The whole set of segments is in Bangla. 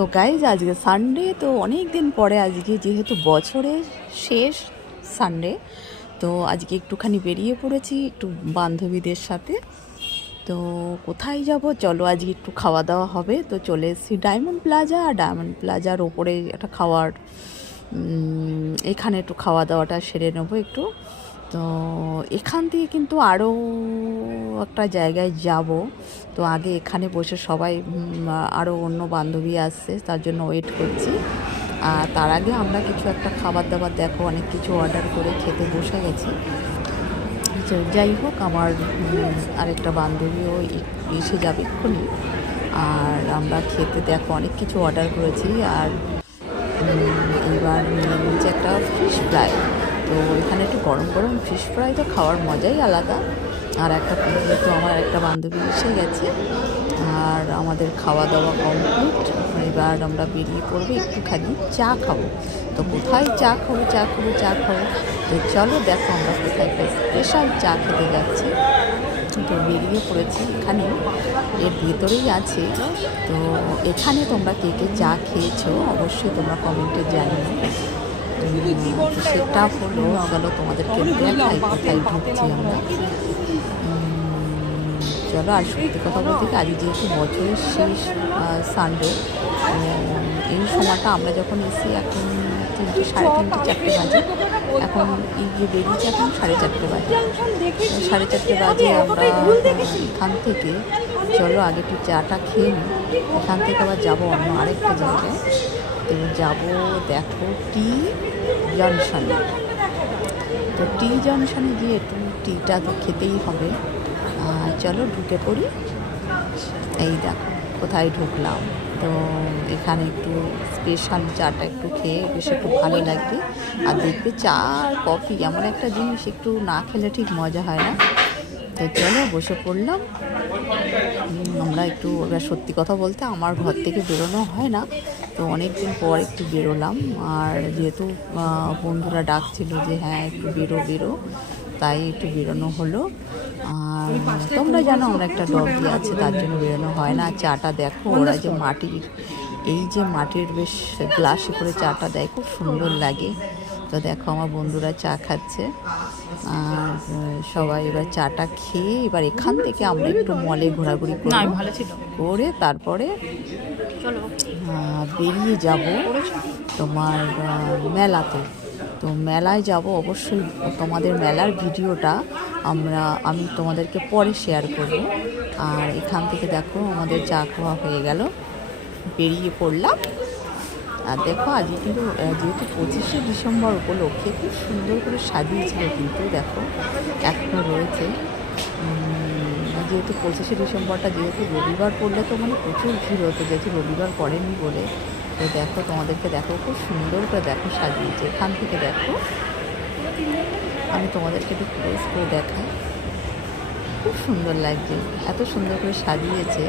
তো গাইজ আজকে সানডে, তো অনেক দিন পরে আজকে যেহেতু বছরের শেষ সানডে, তো আজকে একটুখানি বেরিয়ে পড়েছি একটু বান্ধবীদের সাথে। তো কোথায় যাব, চলো আজকে একটু খাওয়া দাওয়া হবে। তো চলে এসেছি ডায়মন্ড প্লাজা। আর ডায়মন্ড প্লাজার ওপরে একটা খাওয়ার, এখানে একটু খাওয়া দাওয়াটা সেরে নেবো একটু। তো এখান থেকে কিন্তু আরও একটা জায়গায় যাব। তো আগে এখানে বসে সবাই, আরও অন্য বান্ধবী আসছে, তার জন্য ওয়েট করছি। আর তার আগে আমরা কিছু একটা খাবার দাবার, দেখো অনেক কিছু অর্ডার করে খেতে বসে গেছি। তো যাই হোক, আমার আরেকটা বান্ধবীও এসে যাবে এক্ষুনি। আর আমরা খেতে দেখো অনেক কিছু অর্ডার করেছি। আর এইবার নিয়ে নিচ্ছে একটা ফিশ ফ্রাই। তো এখানে একটু গরম গরম ফিশ ফ্রাই তো খাওয়ার মজাই আলাদা। আর একটা তো আমার একটা বান্ধবী এসে গেছে। আর আমাদের খাওয়া দাওয়া কমপ্লিট। এবার আমরা বেরিয়ে পড়বো, একটুখানি চা খাবো। তো কোথায় চা খাবো তো চলো দেখো আমরা কোথায় একটা স্পেশাল চা খেতে যাচ্ছি। তো বেরিয়ে পড়েছি, এখানে এর ভেতরেই আছে। তো এখানে তোমরা কে কে চা খেয়েছো অবশ্যই তোমরা কমেন্টে জানিও। সেটা হলো, চলো তোমাদেরকে দেখাই কোথায় ঢুকছি আমরা। চলো, আর সত্যি কথা বলতে আজ যেহেতু বছরের শেষ সানডে, এই সময়টা আমরা যখন এসি এখন 3টে, সাড়ে 3টে, 4টে বাজে। এখন এই যে বেরিয়েছে এখন 4:30 বাজে। 4:30 বাজে আমরা এখান থেকে, চলো আগে একটু চাটা খেয়ে নিই। এখান থেকে আবার যাবো অন্য আরেকটা জায়গায়। তো যাবো দেখো টি জংশনে। তো টি জংশনে গিয়ে একটু টিটা তো খেতেই হবে। চলো ঢুকে পড়ি। এই দেখো কোথায় ঢুকলাম। তো এখানে একটু স্পেশাল চাটা একটু খেয়ে বেশ একটু ভালো লাগবে। আর দেখবে চা আর কফি এমন একটা জিনিস, একটু না খেলে ঠিক মজা হয় না। তো চলো বসে পড়লাম আমরা একটু। এবার সত্যি কথা বলতে আমার ঘর থেকে বেরোনো হয় না, তো অনেক দিন পর একটু বেরোলাম। আর যেহেতু বন্ধুরা ডাকছিল যে হ্যাঁ একটু বেরো, তাই একটু বেরোনো হলো। আর তোমরা জানো আমরা একটা ডগি আছে, তার জন্য বেরোনো হয় না। চাটা দেখো, ওরা যে মাটির বেশ গ্লাসে করে চাটা দেয়, খুব সুন্দর লাগে। তো দেখো আমার বন্ধুরা চা খাচ্ছে। আর সবাই এবার চাটা খেয়ে এবার এখান থেকে আমরা একটু মলে ঘোরাঘুরি করে তারপরে বেরিয়ে যাব তোমার মেলাতে। তো মেলায় যাব অবশ্যই। তোমাদের মেলার ভিডিওটা আমি তোমাদেরকে পরে শেয়ার করব। আর এখান থেকে দেখো আমাদের চা খাওয়া হয়ে গেল, বেরিয়ে পড়লাম। আর দেখো আজকে কিন্তু যেহেতু 25শে ডিসেম্বর উপলক্ষে খুব সুন্দর করে সাজিয়েছিল, কিন্তু দেখো এখনও রয়েছে। যেহেতু 25শে ডিসেম্বরটা যেহেতু রবিবার পড়লে তো মানে প্রচুর ভিড় হতো, যেহেতু রবিবার পড়েনি বলে। তো দেখো তোমাদেরকে দেখো খুব সুন্দর করে দেখো সাজিয়েছে। এখান থেকে দেখো আমি তোমাদেরকে একটু ক্লোজ করে দেখাই, খুব সুন্দর লাগছে, এত সুন্দর করে সাজিয়েছে।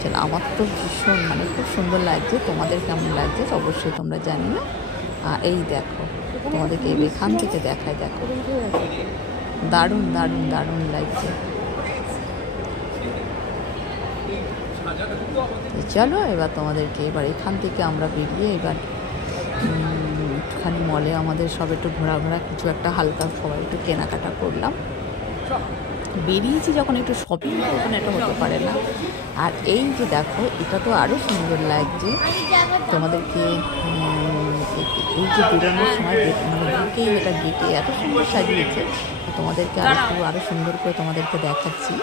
চলো, আমার তো ভীষণ মানে খুব সুন্দর লাগছে। তোমাদের কেমন লাগছে অবশ্যই তোমরা জানিও। আর এই দেখো তোমাদেরকে এখান থেকে দেখায়, দেখো দারুণ দারুণ দারুণ লাগছে। চলো এবার তোমাদেরকে এখান থেকে আমরা বেরিয়ে এবার একটুখানি মলে আমাদের সব একটু ঘোরা কিছু একটা হালকা সবাই একটু কেনাকাটা করলাম। বেরিয়েছি যখন একটু শপিং করবো না, এটা হতে পারে না। আর এই যে দেখো এটা তো আরও সুন্দর লাগছে তোমাদেরকে। এই যে বেরোনোর সময় মানে ঢুকেই এটা গেটে এত সুন্দর সাজিয়েছে, তোমাদেরকে আরও সুন্দর করে তোমাদেরকে দেখাচ্ছি।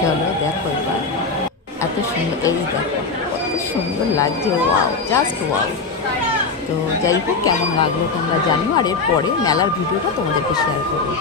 চলো দেখো এবার এত সুন্দর, এই দেখো কত সুন্দর লাগছে, ওয়াও, জাস্ট ওয়াও। তো যাই হোক, কেমন লাগলো তোমরা জানিও। আর এরপরে মেলার ভিডিওটা তোমাদেরকে শেয়ার করবো।